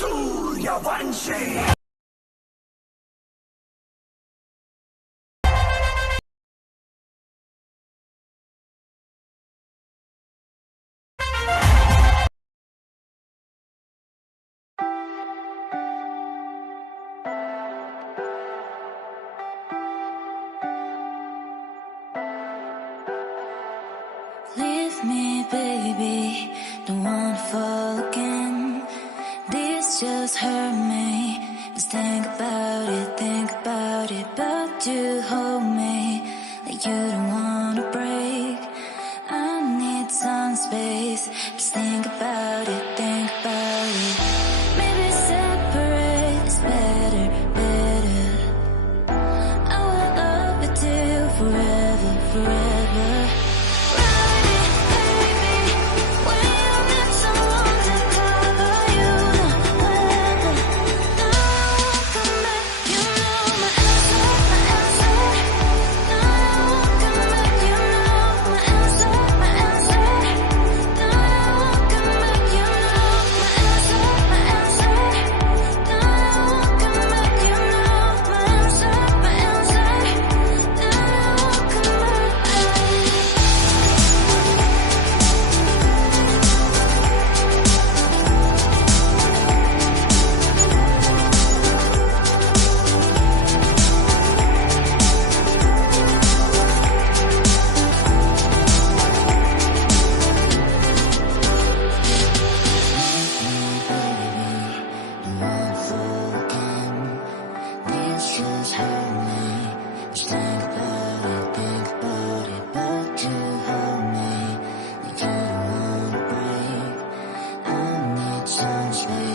Suryavanshi Leave me, baby, don't wanna fall again. This just hurt me. Just think about it. But you hold me like you don't wanna break. I need some space. Just think about it. Maybe separate is better. I will love you till forever. Space.